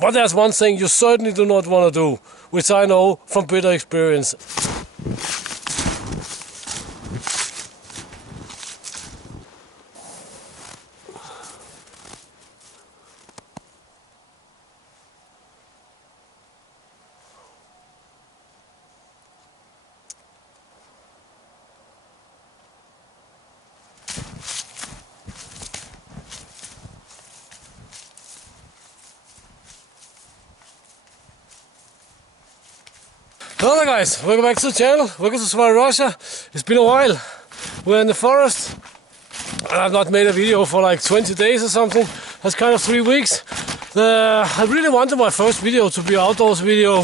But there's one thing you certainly do not want to do, which I know from bitter experience. Hello guys, welcome back to the channel, welcome to Savotta Russia. It's been a while, we're in the forest. I've not made a video for like 20 days or something, that's kind of 3 weeks. I really wanted my first video to be an outdoors video,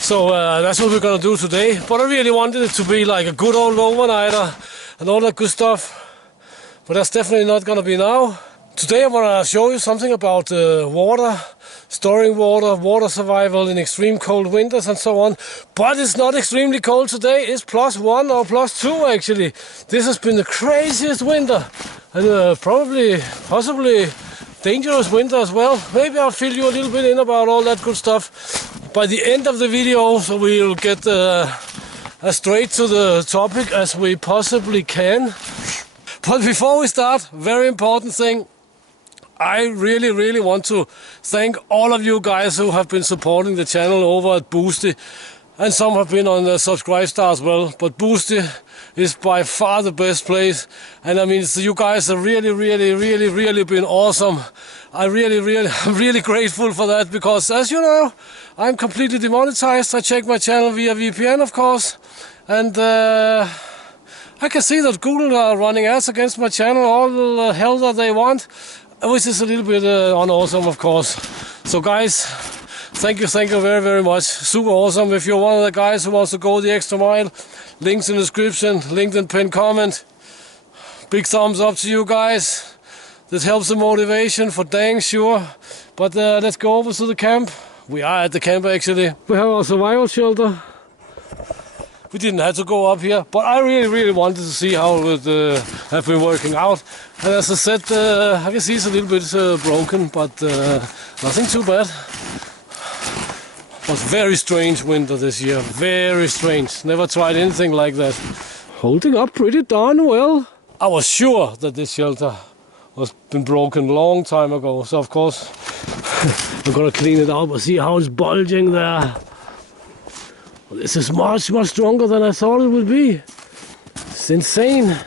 so that's what we're gonna do today. But I really wanted it to be like a good old overnighter and all that good stuff, but that's definitely not gonna be now. Today I want to show you something about water, storing water, water survival in extreme cold winters and so on. But it's not extremely cold today, it's +1 or +2 actually. This has been the craziest winter and possibly dangerous winter as well. Maybe I'll fill you a little bit in about all that good stuff by the end of the video, so we'll get as straight to the topic as we possibly can. But before we start, very important thing. I really want to thank all of you guys who have been supporting the channel over at Boosty, and some have been on the subscribe star as well, but Boosty is by far the best place, and I mean, so you guys have really been awesome. I'm really grateful for that, because as you know, I'm completely demonetized. I check my channel via VPN of course, and I can see that Google are running ads against my channel, all the hell that they want, which is a little bit unawesome of course. So guys, thank you very much, super awesome. If you're one of the guys who wants to go the extra mile, links in the description, linked in pinned comment. Big thumbs up to you guys, that helps the motivation for dang sure. But let's go over to the camp. We are at the camp actually. We have our survival shelter. We didn't have to go up here, but I really wanted to see how it would have been working out. And as I said, I can see it's a little bit broken, but nothing too bad. It was very strange winter this year, very strange. Never tried anything like that. Holding up pretty darn well. I was sure that this shelter was been broken a long time ago, so of course I'm gonna clean it out, but see how it's bulging there. This is much stronger than I thought it would be. It's insane.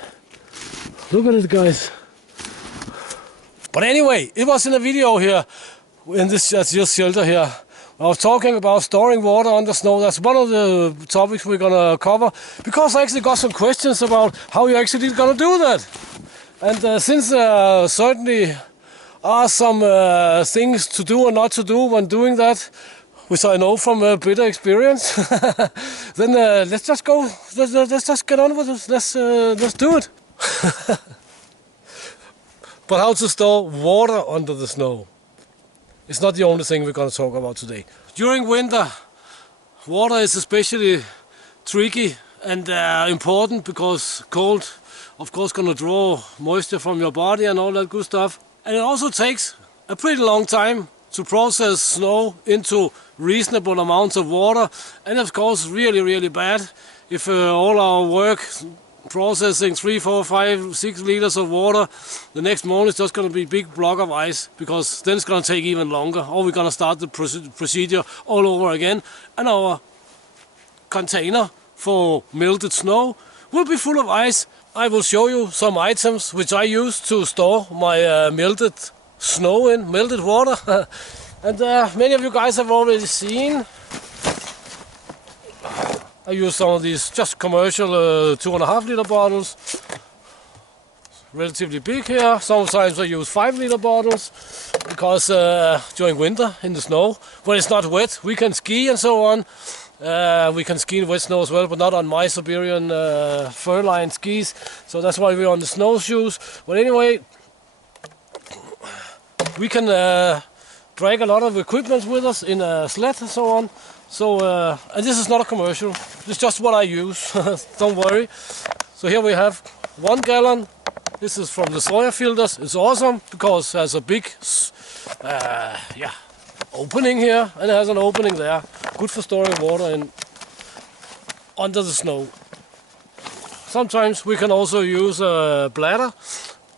Look at it guys. But anyway, it was in a video here, in this shelter here. I was talking about storing water under snow. That's one of the topics we're gonna cover, because I actually got some questions about how you actually gonna do that. And since certainly are some things to do or not to do when doing that, which I know from bitter experience, then let's just go. Let's just get on with it. Let's do it. But how to store water under the snow? It's not the only thing we're going to talk about today. During winter, water is especially tricky and important, because cold, of course, going to draw moisture from your body and all that good stuff. And it also takes a pretty long time to process snow into reasonable amounts of water, and of course really bad if all our work processing 3, 4, 5, 6 liters of water, the next morning it's just going to be a big block of ice, because then it's going to take even longer, or we're going to start the procedure all over again, and our container for melted snow will be full of ice. I will show you some items which I use to store my melted snow in, melted water. And many of you guys have already seen. I use some of these just commercial 2.5 liter bottles. Relatively big here. Sometimes I use 5 liter bottles, because during winter in the snow, when it's not wet, we can ski and so on. We can ski in wet snow as well, but not on my Siberian fur-lined skis. So that's why we're on the snowshoes. But anyway, we can drag a lot of equipment with us in a sled and so on. So, and this is not a commercial, it's just what I use, don't worry. So here we have 1 gallon. This is from the soya filters. It's awesome because it has a big opening here and it has an opening there. Good for storing water in under the snow. Sometimes we can also use a bladder,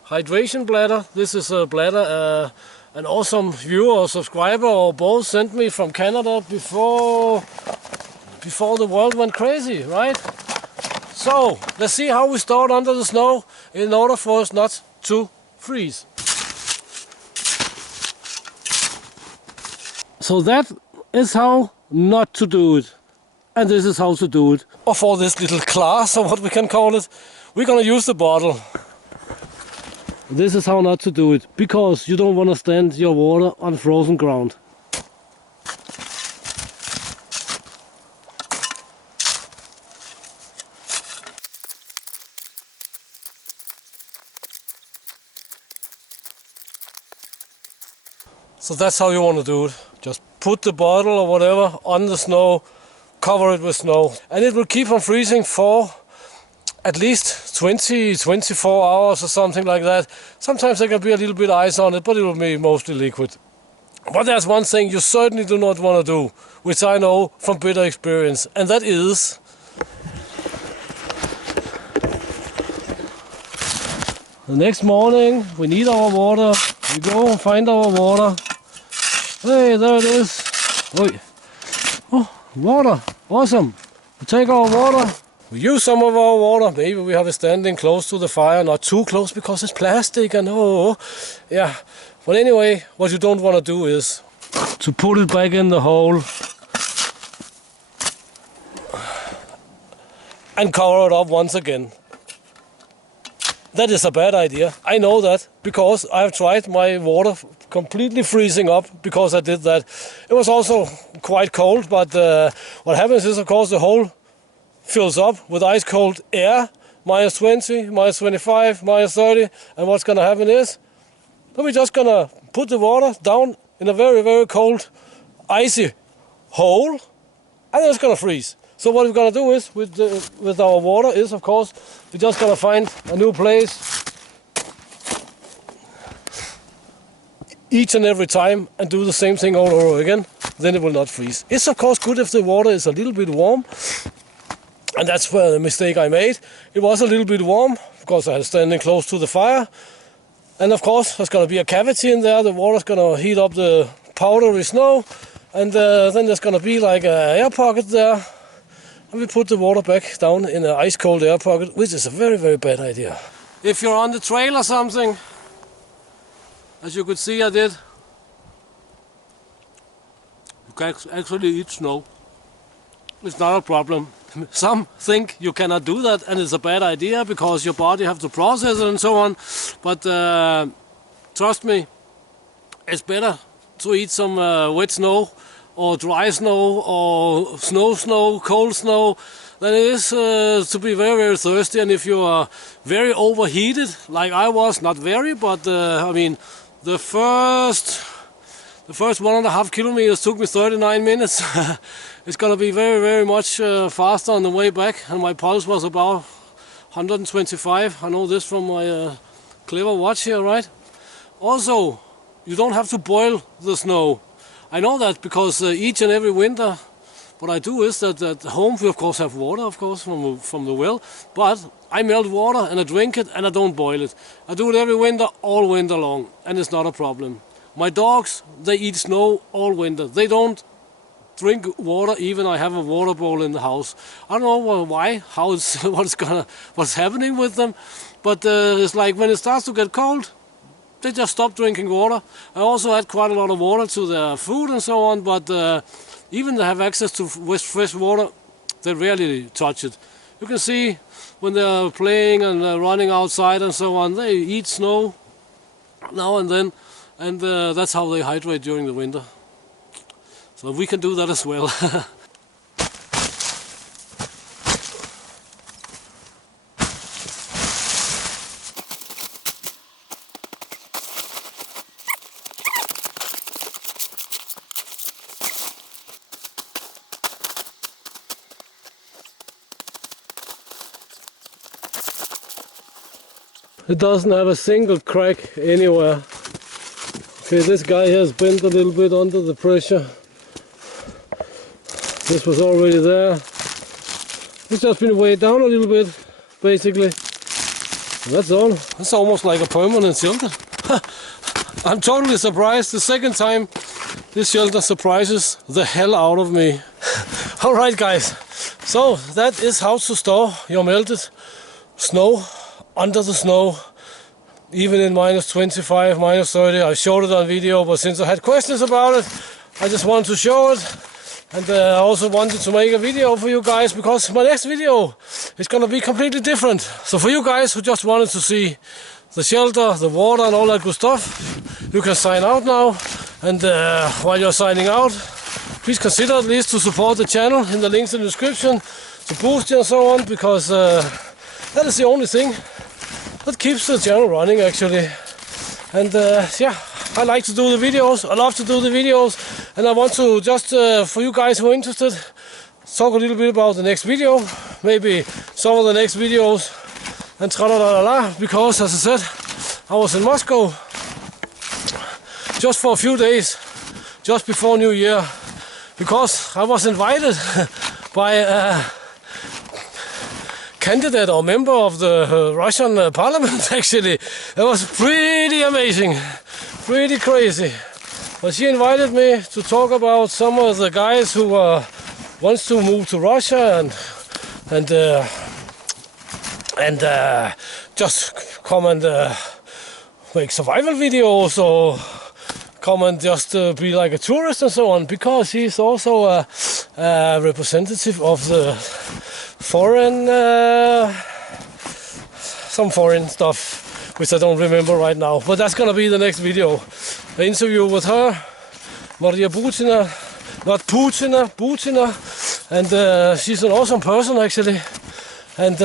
hydration bladder. This is a bladder an awesome viewer or subscriber or both sent me from Canada before the world went crazy, right? So let's see how we store it under the snow in order for us not to freeze. So that is how not to do it. And this is how to do it. Or for this little class, or what we can call it, we're gonna use the bottle. This is how not to do it, because you don't want to stand your water on frozen ground. So that's how you want to do it. Just put the bottle or whatever on the snow, cover it with snow, and it will keep on freezing for at least 20-24 hours or something like that. Sometimes there can be a little bit of ice on it, but it will be mostly liquid. But there's one thing you certainly do not want to do, which I know from bitter experience, and that is the next morning we need our water. We go and find our water. Hey, there it is. Oh, water. Awesome. We take our water. We use some of our water. Maybe we have it standing close to the fire, not too close because it's plastic and yeah. But anyway, what you don't want to do is to put it back in the hole and cover it up once again. That is a bad idea. I know that because I have tried my water completely freezing up because I did that. It was also quite cold, but what happens is, of course, the hole fills up with ice cold air, -20, -25, -30, and what's gonna happen is that we're just gonna put the water down in a very, very cold, icy hole, and it's gonna freeze. So what we're gonna do is, with our water, is of course, we're just gonna find a new place each and every time and do the same thing all over again. Then it will not freeze. It's of course good if the water is a little bit warm. And that's where the mistake I made. It was a little bit warm because I was standing close to the fire. And of course, there's going to be a cavity in there. The water's going to heat up the powdery snow. And then there's going to be like an air pocket there. And we put the water back down in an ice cold air pocket, which is a very, very bad idea. If you're on the trail or something, as you could see I did, you can actually eat snow. It's not a problem. Some think you cannot do that and it's a bad idea because your body have to process it and so on. But trust me, it's better to eat some wet snow or dry snow or snow, cold snow than it is to be very, very thirsty. And if you are very overheated, like I was, not very, but I mean, the first 1.5 kilometers took me 39 minutes. It's gonna be very, very much faster on the way back, and my pulse was about 125. I know this from my clever watch here, right? Also, you don't have to boil the snow. I know that because each and every winter, what I do is that at home we of course have water, of course, from the well, but I melt water and I drink it and I don't boil it. I do it every winter, all winter long, and it's not a problem. My dogs, they eat snow all winter. They don't drink water, even I have a water bowl in the house. I don't know why, what's happening with them, but it's like when it starts to get cold, they just stop drinking water. I also add quite a lot of water to their food and so on, but even they have access to fresh water, they rarely touch it. You can see when they're playing and running outside and so on, they eat snow now and then. And that's how they hydrate during the winter. So we can do that as well. It doesn't have a single crack anywhere. Okay, this guy has bent a little bit under the pressure. This was already there. It's just been weighed down a little bit, basically. And that's all. It's almost like a permanent shelter. I'm totally surprised. The second time this shelter surprises the hell out of me. Alright guys, so that is how to store your melted snow under the snow, even in -25, -30. I showed it on video, but since I had questions about it, I just wanted to show it. And I also wanted to make a video for you guys, because my next video is gonna be completely different. So for you guys who just wanted to see the shelter, the water and all that good stuff, you can sign out now. And while you're signing out, please consider at least to support the channel in the links in the description, to boost it and so on, because that is the only thing that keeps the channel running actually. And yeah, I like to do the videos, I love to do the videos, and I want to just, for you guys who are interested, talk a little bit about the next video, maybe some of the next videos, and tra-la-la-la-la, because as I said, I was in Moscow just for a few days, just before New Year, because I was invited by a candidate or member of the Russian parliament actually. It was pretty amazing, pretty crazy. But she invited me to talk about some of the guys who wants to move to Russia and just come and make survival videos, or come and just be like a tourist and so on, because he's also a representative of the foreign, some foreign stuff, which I don't remember right now, but that's gonna be the next video. An interview with her, Maria Butina, not Putina, Butina, and she's an awesome person actually. And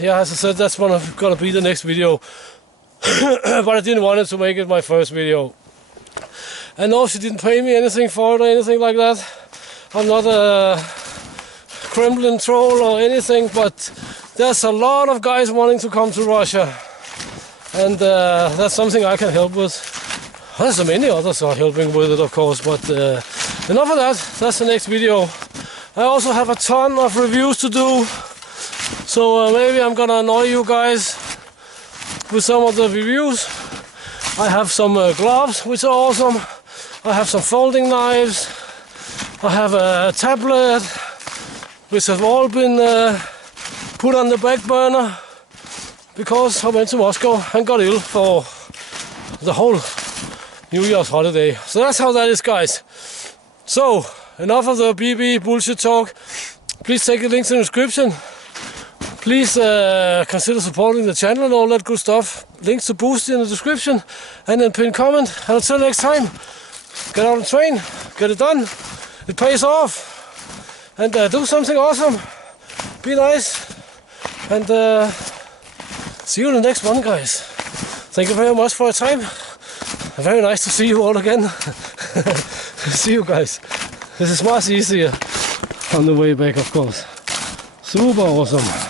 yeah, as I said, that's gonna be the next video. But I didn't want to make it my first video. And no, she didn't pay me anything for it or anything like that. I'm not a Kremlin troll or anything, but there's a lot of guys wanting to come to Russia. And that's something I can help with. There's many others are helping with it, of course, but enough of that. That's the next video. I also have a ton of reviews to do. So maybe I'm gonna annoy you guys with some of the reviews. I have some gloves, which are awesome. I have some folding knives. I have a tablet, which have all been put on the back burner because I went to Moscow and got ill for the whole New Year's holiday. So that's how that is, guys. So enough of the BB bullshit talk. Please take the links in the description. Please consider supporting the channel and all that good stuff. Links to boost in the description and then pin comment. And until next time, get out and train, get it done. It pays off. And do something awesome. Be nice. And see you in the next one, guys. Thank you very much for your time. Very nice to see you all again. See you guys. This is much easier on the way back, of course. Super awesome.